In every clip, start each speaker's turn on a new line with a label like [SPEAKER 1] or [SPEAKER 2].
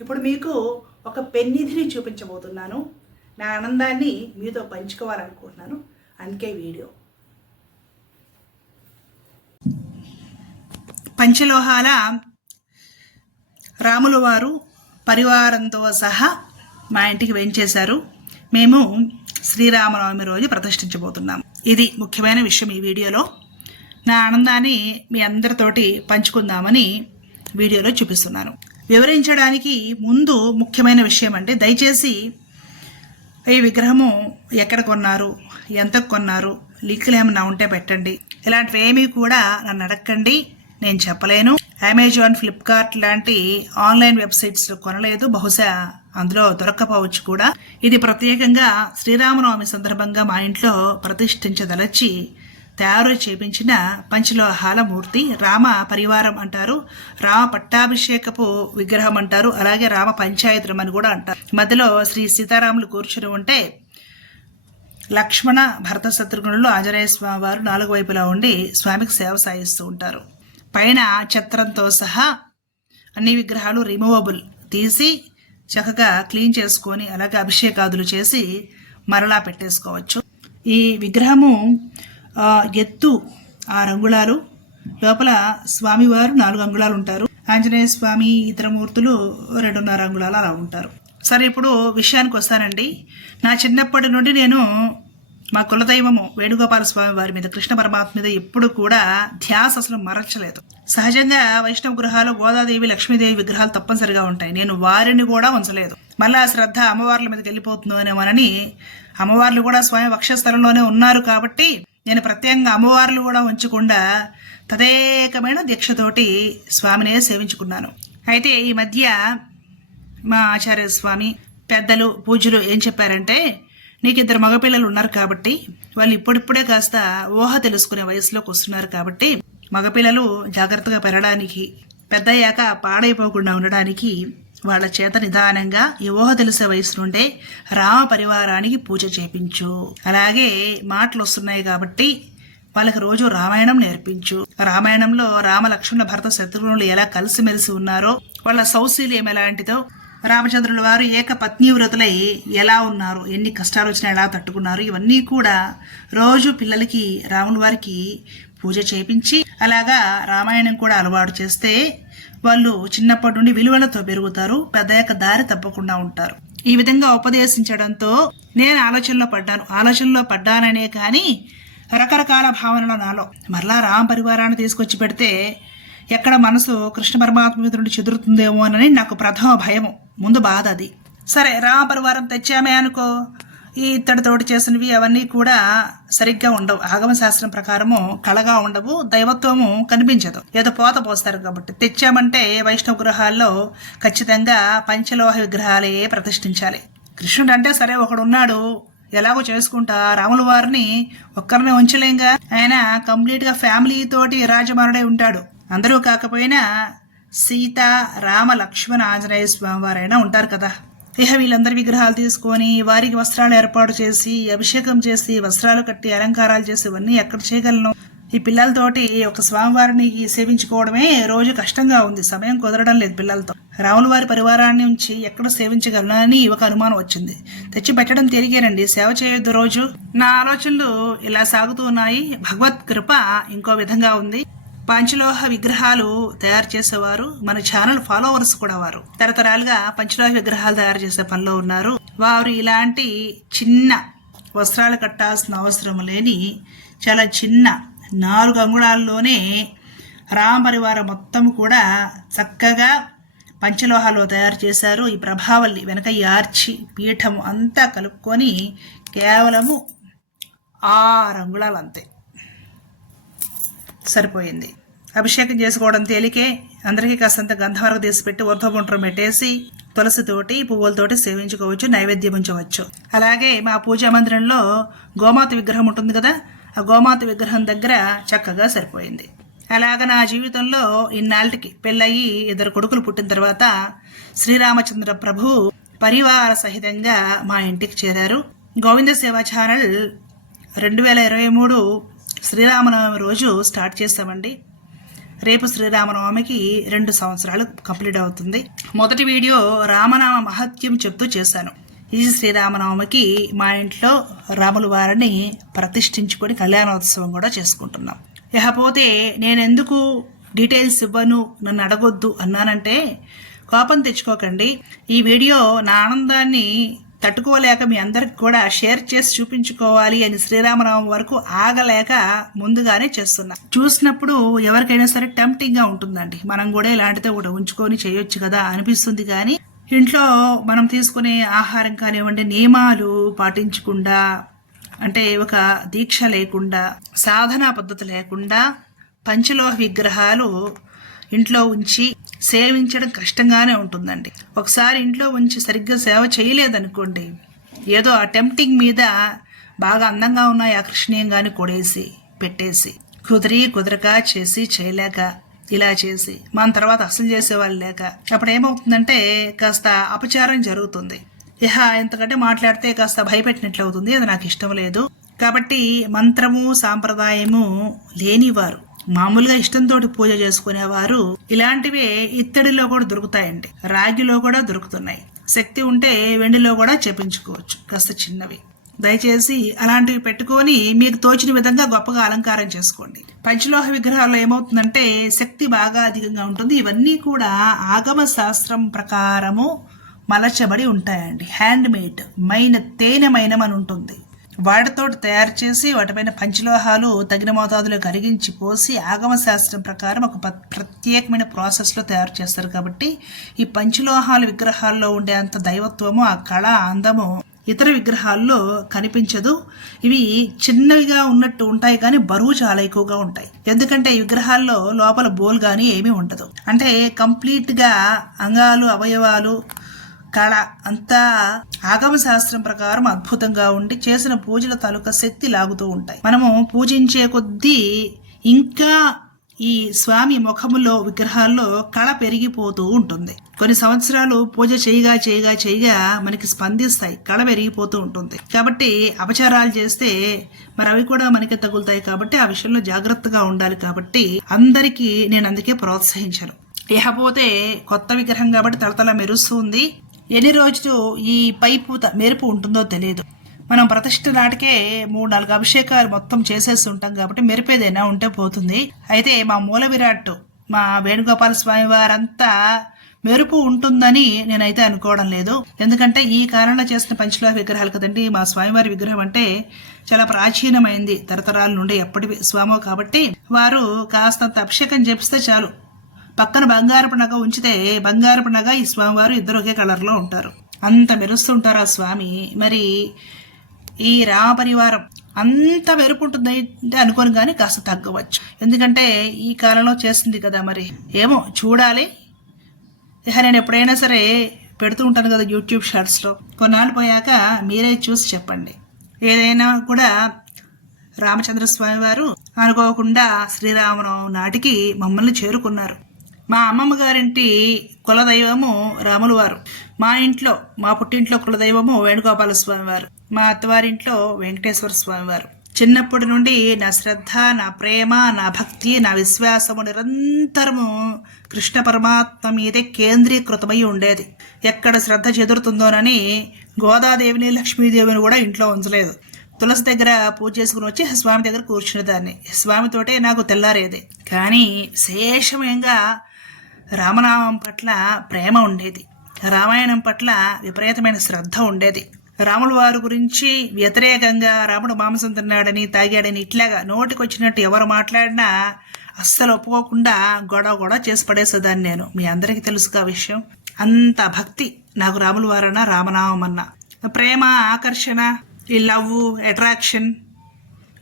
[SPEAKER 1] ఇప్పుడు మీకు ఒక పెన్నిధిని చూపించబోతున్నాను. నా ఆనందాన్ని మీతో పంచుకోవాలనుకుంటున్నాను. అందుకే వీడియో. పంచలోహాల రాముల వారు పరివారంతో సహా మా ఇంటికి వెంచేశారు. మేము శ్రీరామనవమి రోజు ప్రతిష్ఠించబోతున్నాం. ఇది ముఖ్యమైన విషయం ఈ వీడియోలో. నా ఆనందాన్ని మీ అందరితోటి పంచుకుందామని వీడియోలో చూపిస్తున్నాను. వివరించడానికి ముందు ముఖ్యమైన విషయం అంటే దయచేసి ఈ విగ్రహము ఎక్కడ కొన్నారు ఎంత కొన్నారు లింకులు ఏమైనా ఉంటే పెట్టండి. ఇలాంటివి ఏమీ కూడా నన్ను అడగండి నేను చెప్పలేను. అమెజాన్ ఫ్లిప్కార్ట్ లాంటి ఆన్లైన్ వెబ్సైట్స్ కొనలేదు. బహుశా అందులో దొరక్కపోవచ్చు కూడా. ఇది ప్రత్యేకంగా శ్రీరామనవమి సందర్భంగా మా ఇంట్లో ప్రతిష్ఠించదలచి తయారు చేపించిన పంచలోహాల మూర్తి రామ పరివారం అంటారు. రామ పట్టాభిషేకపు విగ్రహం అంటారు. అలాగే రామ పంచాయతనం అని కూడా అంటారు. మధ్యలో శ్రీ సీతారాములు కూర్చుని ఉంటే లక్ష్మణ భరత శత్రుఘ్నులు ఆంజనేయ స్వామి వారు నాలుగు వైపులా ఉండి స్వామికి సేవ సాగిస్తూ ఉంటారు. పైన ఛత్రంతో సహా అన్ని విగ్రహాలు రిమూవబుల్ తీసి చక్కగా క్లీన్ చేసుకొని అలాగే అభిషేకాదులు చేసి మరలా పెట్టేసుకోవచ్చు. ఈ విగ్రహము ఎత్తు ఆరు అంగుళాలు లోపల స్వామివారు నాలుగు అంగుళాలు ఉంటారు. ఆంజనేయ స్వామి ఇతర మూర్తులు రెండున్నర అంగుళాలు అలా ఉంటారు. సరే ఇప్పుడు విషయానికి వస్తానండి. నా చిన్నప్పటి నుండి నేను మా కులదైవము వేణుగోపాల స్వామి వారి మీద కృష్ణ పరమాత్మ మీద ఎప్పుడు కూడా ధ్యాస అసలు మరచలేదు. సహజంగా వైష్ణవ గృహాలు గోదాదేవి లక్ష్మీదేవి విగ్రహాలు తప్పనిసరిగా ఉంటాయి. నేను వారిని కూడా ఉంచలేదు. మళ్ళీ ఆ శ్రద్ధ అమ్మవార్ల మీదకి వెళ్ళిపోతుందో అనేమనని అమ్మవార్లు కూడా స్వామి వక్షస్థలంలోనే ఉన్నారు కాబట్టి నేను ప్రత్యేకంగా అమ్మవార్లు కూడా ఉంచకుండా తదేకమైన దీక్షతోటి స్వామినే సేవించుకున్నాను. అయితే ఈ మధ్య మా ఆచార్య స్వామి పెద్దలు పూజలు ఏం చెప్పారంటే నీకు ఇద్దరు మగపిల్లలు ఉన్నారు కాబట్టి వాళ్ళు ఇప్పుడిప్పుడే కాస్త ఊహ తెలుసుకునే వయసులోకి వస్తున్నారు కాబట్టి మగపిల్లలు జాగ్రత్తగా పెరగడానికి పెద్దయ్యాక పాడైపోకుండా ఉండడానికి వాళ్ళ చేత నిదానంగా యువహ తెలిసే వయసు నుండే రామ పరివారానికి పూజ చేపించు. అలాగే మాటలు వస్తున్నాయి కాబట్టి వాళ్ళకి రోజు రామాయణం నేర్పించు. రామాయణంలో రామ లక్ష్మణ భరత శత్రుఘ్నులు ఎలా కలిసిమెలిసి ఉన్నారో వాళ్ళ సౌశీల్యం ఎలాంటిదో రామచంద్రుల వారు ఏక పత్ని వ్రతులై ఎలా ఉన్నారు ఎన్ని కష్టాలు వచ్చినా ఎలా తట్టుకున్నారు ఇవన్నీ కూడా రోజు పిల్లలకి రాముని వారికి పూజ చేపించి అలాగా రామాయణం కూడా అలవాటు చేస్తే వాళ్ళు చిన్నప్పటి నుండి విలువలతో పెరుగుతారు పెద్దయ్యాక దారి తప్పకుండా ఉంటారు. ఈ విధంగా ఉపదేశించడంతో నేను ఆలోచనలో పడ్డాను. ఆలోచనలో పడ్డాననే కానీ రకరకాల భావనలు నాలో. మరలా రామ పరివారాన్ని తీసుకొచ్చి పెడితే ఎక్కడ మనసు కృష్ణ పరమాత్మ మీద నుండి చెదురుతుందేమో అని నాకు ప్రథమ భయము. ముందు బాధ అది. సరే రామ పరివారం తెచ్చామే అనుకో. ఈ ఇత్తడితోటి చేసినవి అవన్నీ కూడా సరిగ్గా ఉండవు. ఆగమ శాస్త్రం ప్రకారము కళగా ఉండవు దైవత్వము కనిపించదు. ఏదో పోత పోస్తారు కాబట్టి. తెచ్చామంటే వైష్ణవ గృహాల్లో ఖచ్చితంగా పంచలోహ విగ్రహాలే ప్రతిష్ఠించాలి. కృష్ణుడు అంటే సరే ఒకడున్నాడు. ఎలాగో చేసుకుంటా. రాముల వారిని ఒక్కరిని ఉంచలేంగా. ఆయన కంప్లీట్గా ఫ్యామిలీ తోటి రాజమానుడై ఉంటాడు. అందరూ కాకపోయినా సీత రామ లక్ష్మణ ఆంజనేయ స్వామి వారైనా ఉంటారు కదా. ఇహ వీళ్ళందరి విగ్రహాలు తీసుకొని వారికి వస్త్రాలు ఏర్పాటు చేసి అభిషేకం చేసి వస్త్రాలు కట్టి అలంకారాలు చేసి ఇవన్నీ ఎక్కడ చేయగలను? ఈ పిల్లలతోటి ఒక స్వామివారిని సేవించుకోవడమే రోజు కష్టంగా ఉంది. సమయం కుదరడం లేదు పిల్లలతో. రాముల వారి పరివారాన్ని ఉంచి ఎక్కడ సేవించగలను అని ఒక అనుమానం వచ్చింది. తెచ్చి పెట్టడం తిరిగేనండి సేవ చేయొద్దు రోజు. నా ఆలోచనలు ఇలా సాగుతూ ఉన్నాయి. భగవత్ కృప ఇంకో విధంగా ఉంది. పంచలోహ విగ్రహాలు తయారు చేసేవారు. మన ఛానల్ ఫాలోవర్స్ కూడా వారు. తరతరాలుగా పంచలోహ విగ్రహాలు తయారు చేసే పనిలో ఉన్నారు. వారు ఇలాంటి చిన్న వస్త్రాలు కట్టాల్సిన అవసరం లేని చాలా చిన్న నాలుగు అంగుళాల్లోనే రామ పరివారం మొత్తం కూడా చక్కగా పంచలోహాలు తయారు చేశారు. ఈ ప్రభావల్లి వెనక ఈ ఆర్చి పీఠం అంతా కలుపుకొని కేవలము ఆరు అంగుళాలు అంతే సరిపోయింది. అభిషేకం చేసుకోవడం తేలికే అందరికీ కాస్తంత గంధవరకు తీసిపెట్టి ఉర్ధగుంట్రం పెట్టేసి తులసితోటి పువ్వులతోటి సేవించుకోవచ్చు నైవేద్యం ఉంచవచ్చు. అలాగే మా పూజా మందిరంలో గోమాత విగ్రహం ఉంటుంది కదా ఆ గోమాత విగ్రహం దగ్గర చక్కగా సరిపోయింది. అలాగ నా జీవితంలో ఇన్నాళ్ళకి పెళ్ళయి ఇద్దరు కొడుకులు పుట్టిన తర్వాత శ్రీరామచంద్ర ప్రభు పరివార సహితంగా మా ఇంటికి చేరారు. గోవింద సేవా ఛానల్ రెండు వేల ఇరవై మూడు శ్రీరామనవమి రోజు స్టార్ట్ చేస్తామండి. రేపు శ్రీరామనవమికి రెండు సంవత్సరాలు కంప్లీట్ అవుతుంది. మొదటి వీడియో రామనామ మహత్యం చెప్తూ చేశాను. ఈ శ్రీరామనవమికి మా ఇంట్లో రాముల వారిని ప్రతిష్ఠించుకొని కళ్యాణోత్సవం కూడా చేసుకుంటున్నాం. ఇకపోతే నేను ఎందుకు డీటెయిల్స్ ఇవ్వను నన్ను అడగొద్దు అన్నానంటే కోపం తెచ్చుకోకండి. ఈ వీడియో నా ఆనందాన్ని తట్టుకోలేక మీ అందరికి కూడా షేర్ చేసి చూపించుకోవాలి అని శ్రీరామనవం వరకు ఆగలేక ముందుగానే చేస్తున్నా. చూసినప్పుడు ఎవరికైనా సరే టెంప్టింగ్గా ఉంటుందండి. మనం కూడా ఇలాంటిదే ఒకటి ఉంచుకొని చేయొచ్చు కదా అనిపిస్తుంది కానీ ఇంట్లో మనం తీసుకునే ఆహారం కానివ్వండి నియమాలు పాటించకుండా అంటే ఒక దీక్ష లేకుండా సాధనా పద్ధతి లేకుండా పంచలోహ విగ్రహాలు ఇంట్లో ఉంచి సేవించడం కష్టంగానే ఉంటుందండి. ఒకసారి ఇంట్లో ఉంచి సరిగ్గా సేవ చేయలేదనుకోండి ఏదో ఆ టెంప్టింగ్ మీద బాగా అందంగా ఉన్నాయి ఆకర్షణీయంగానే కొడేసి పెట్టేసి కుదిరి కుదరక చేసి చేయలేక ఇలా చేసి మన తర్వాత అసలు చేసేవాళ్ళు లేక అప్పుడు ఏమవుతుందంటే కాస్త అపచారం జరుగుతుంది. ఇహ ఎంతకంటే మాట్లాడితే కాస్త భయపెట్టినట్లు అవుతుంది అది నాకు ఇష్టం లేదు. కాబట్టి మంత్రము సాంప్రదాయము లేనివారు. మామూలుగా ఇష్టంతో పూజ చేసుకునేవారు ఇలాంటివే ఇత్తడిలో కూడా దొరుకుతాయండి. రాగిలో కూడా దొరుకుతున్నాయి. శక్తి ఉంటే వెండిలో కూడా చేపించుకోవచ్చు. కాస్త చిన్నవి. దయచేసి అలాంటివి పెట్టుకొని మీకు తోచిన విధంగా గొప్పగా అలంకారం చేసుకోండి. పంచలోహ విగ్రహాల్లో ఏమవుతుందంటే శక్తి బాగా అధికంగా ఉంటుంది. ఇవన్నీ కూడా ఆగమ శాస్త్రం ప్రకారము మలచబడి ఉంటాయండి. హ్యాండ్ మేడ్ మైన తేనె మైనమని ఉంటుంది. వాటితో తయారు చేసి వాటిపైన పంచలోహాలు తగిన మోతాదులో కరిగించి పోసి ఆగమ శాస్త్రం ప్రకారం ఒక ప్రత్యేకమైన ప్రాసెస్లో తయారు చేస్తారు కాబట్టి ఈ పంచలోహాల విగ్రహాల్లో ఉండే అంత దైవత్వము ఆ కళ అందము ఇతర విగ్రహాల్లో కనిపించదు. ఇవి చిన్నవిగా ఉన్నట్టు ఉంటాయి కానీ బరువు చాలా ఎక్కువగా ఉంటాయి. ఎందుకంటే ఈ విగ్రహాల్లో లోపల బోల్ కానీ ఏమీ ఉండదు. అంటే కంప్లీట్గా అంగాలు అవయవాలు కళ అంతా ఆగమ శాస్త్రం ప్రకారం అద్భుతంగా ఉండి చేసిన పూజల తాలూకా శక్తి లాగుతూ ఉంటాయి. మనము పూజించే కొద్దీ ఇంకా ఈ స్వామి ముఖములో విగ్రహాల్లో కళ పెరిగిపోతూ ఉంటుంది. కొన్ని సంవత్సరాలు పూజ చేయగా చేయగా చేయగా మనకి స్పందిస్తాయి కళ పెరిగిపోతూ ఉంటుంది. కాబట్టి అపచారాలు చేస్తే మరి అవి కూడా మనకి తగులుతాయి కాబట్టి ఆ విషయంలో జాగ్రత్తగా ఉండాలి కాబట్టి అందరికీ నేను అందుకే ప్రోత్సహించాను. లేకపోతే కొత్త విగ్రహం కాబట్టి తలతల మెరుస్తుంది. ఎన్ని రోజులు ఈ పైపు మెరుపు ఉంటుందో తెలియదు మనం ప్రతిష్ఠ నాటికే మూడు నాలుగు అభిషేకాలు మొత్తం చేసేసి ఉంటాం కాబట్టి మెరుపేదైనా ఉంటే పోతుంది. అయితే మా మూల విరాట్ మా వేణుగోపాల స్వామి వారంతా మెరుపు ఉంటుందని నేనైతే అనుకోవడం లేదు. ఎందుకంటే ఈ కాలంలో చేసిన పంచలోహ విగ్రహాలు కదండి మా స్వామివారి విగ్రహం అంటే చాలా ప్రాచీనమైంది. తరతరాల నుండి ఎప్పటి స్వామో కాబట్టి వారు కాస్తంత అభిషేకం చేపిస్తే చాలు. పక్కన బంగారపు నగ ఉంచితే బంగారపు నగ ఈ స్వామివారు ఇద్దరు ఒకే కలర్లో ఉంటారు. అంత మెరుస్తుంటారు ఆ స్వామి. మరి ఈ రామ పరివారం అంత మెరుపు ఉంటుంది అంటే అనుకోని కానీ కాస్త తగ్గవచ్చు. ఎందుకంటే ఈ కాలంలో చేస్తుంది కదా మరి. ఏమో చూడాలి. ఇక నేను ఎప్పుడైనా సరే పెడుతూ ఉంటాను కదా యూట్యూబ్ షార్ట్స్లో కొన్నాళ్ళు పోయాక మీరే చూసి చెప్పండి. ఏదైనా కూడా రామచంద్ర స్వామి వారు అనుకోకుండా శ్రీరామనవమి నాటికి మమ్మల్ని చేరుకున్నారు. మా అమ్మమ్మ గారింటి కులదైవము రాములు వారు. మా ఇంట్లో మా పుట్టింట్లో కులదైవము వేణుగోపాల స్వామి వారు. మా అత్తవారింట్లో వెంకటేశ్వర స్వామి వారు. చిన్నప్పటి నుండి నా శ్రద్ధ నా ప్రేమ నా భక్తి నా విశ్వాసము నిరంతరము కృష్ణ పరమాత్మ మీదే కేంద్రీకృతమై ఉండేది. ఎక్కడ శ్రద్ధ చెదురుతుందోనని గోదాదేవిని లక్ష్మీదేవిని కూడా ఇంట్లో ఉంచలేదు. తులసి దగ్గర పూజ చేసుకుని వచ్చి స్వామి దగ్గర కూర్చునేదాన్ని. స్వామితోటే నాకు తెల్లారేది. కానీ విశేషంగా రామనామం పట్ల ప్రేమ ఉండేది. రామాయణం పట్ల విపరీతమైన శ్రద్ధ ఉండేది. రాముల వారి గురించి వ్యతిరేకంగా రాముడు మాంసం తిన్నాడని తాగాడని ఇట్లాగా నోటికొచ్చినట్టు ఎవరు మాట్లాడినా అస్సలు ఒప్పుకోకుండా గొడవ గొడవ చేసి పడేసేదాన్ని నేను. మీ అందరికీ తెలుసుగా విషయం. అంత భక్తి నాకు రాముల వారన్నా రామనామం అన్నా. ప్రేమ ఆకర్షణ ఈ లవ్ అట్రాక్షన్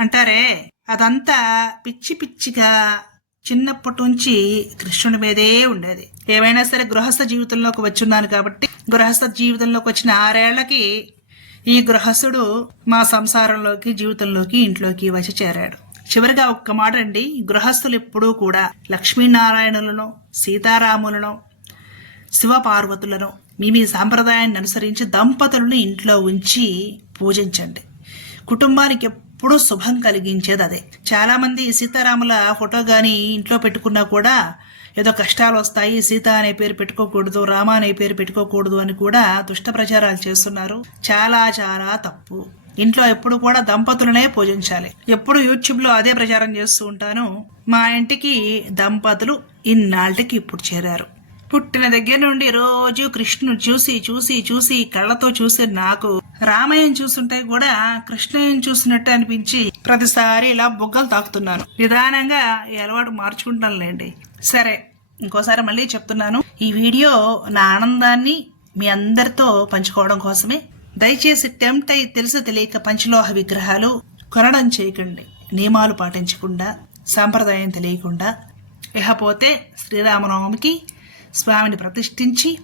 [SPEAKER 1] అంటారే అదంతా పిచ్చి పిచ్చిగా చిన్నప్పటి నుంచి కృష్ణుడి మీదే ఉండేది. ఏమైనా సరే గృహస్థ జీవితంలోకి వచ్చున్నాను కాబట్టి గృహస్థ జీవితంలోకి వచ్చిన ఆరేళ్ళకి ఈ గృహస్థుడు మా సంసారంలోకి జీవితంలోకి ఇంట్లోకి వచ్చి చేరాడు. చివరిగా ఒక్క మాట అండి. గృహస్థులు ఎప్పుడూ కూడా లక్ష్మీనారాయణులను సీతారాములను శివపార్వతులను మీ మీ సాంప్రదాయాన్ని అనుసరించి దంపతులను ఇంట్లో ఉంచి పూజించండి. కుటుంబానికి ఎప్పుడూ శుభం కలిగించేది అదే. చాలామంది సీతారాముల ఫోటో కానీ ఇంట్లో పెట్టుకున్నా కూడా ఏదో కష్టాలు వస్తాయి సీత అనే పేరు పెట్టుకోకూడదు రామ అనే పేరు పెట్టుకోకూడదు అని కూడా దుష్ట ప్రచారాలు చేస్తున్నారు. చాలా చాలా తప్పు. ఇంట్లో ఎప్పుడు కూడా దంపతులనే పూజించాలి. ఎప్పుడు యూట్యూబ్లో అదే ప్రచారం చేస్తూ ఉంటాను. మా ఇంటికి దంపతులు ఇన్నాళ్ళకి ఇప్పుడు చేరారు. పుట్టిన దగ్గర నుండి రోజు కృష్ణుడు చూసి చూసి చూసి కళ్ళతో చూసి నాకు రామయ్యం చూస్తుంటే కూడా కృష్ణయ్యం చూసినట్టు అనిపించి ప్రతిసారి ఇలా బొగ్గలు తాకుతున్నాను. నిదానంగా ఈ అలవాటు మార్చుకుంటానులేండి. సరే ఇంకోసారి మళ్ళీ చెప్తున్నాను. ఈ వీడియో నా ఆనందాన్ని మీ అందరితో పంచుకోవడం కోసమే. దయచేసి టెంప్ట్ అయి తెలిసి తెలియక పంచలోహ విగ్రహాలు కొనడం చేయకండి. నియమాలు పాటించకుండా సాంప్రదాయం తెలియకుండా. ఇకపోతే శ్రీరామనవమికి స్వామిని ప్రతిష్ఠించి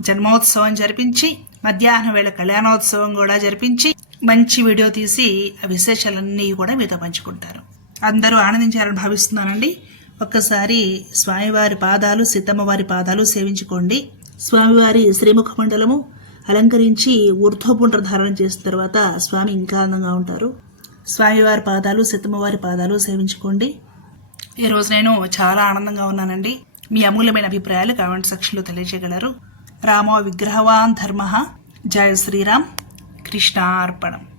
[SPEAKER 1] జన్మోత్సవం జరిపించి మధ్యాహ్నం వేళ కళ్యాణోత్సవం కూడా జరిపించి మంచి వీడియో తీసి ఆ విశేషాలన్నీ కూడా మీతో పంచుకుంటారు. అందరూ ఆనందించారని భావిస్తున్నానండి. ఒక్కసారి స్వామివారి పాదాలు సీతమ్మ వారి పాదాలు సేవించుకోండి. స్వామివారి శ్రీముఖ మండలము అలంకరించి ఊర్ధ్వపుండ్ర ధారణ చేసిన తర్వాత స్వామి ఇంకా అందంగా ఉంటారు. స్వామివారి పాదాలు సీతమ్మ వారి పాదాలు సేవించుకోండి. ఈరోజు నేను చాలా ఆనందంగా ఉన్నానండి. మీ అమూల్యమైన అభిప్రాయాలు కామెంట్ సెక్షన్లో తెలియజేయగలరు. రామో విగ్రహవాన్ ధర్మ. జయ శ్రీరామ్. కృష్ణార్పణం.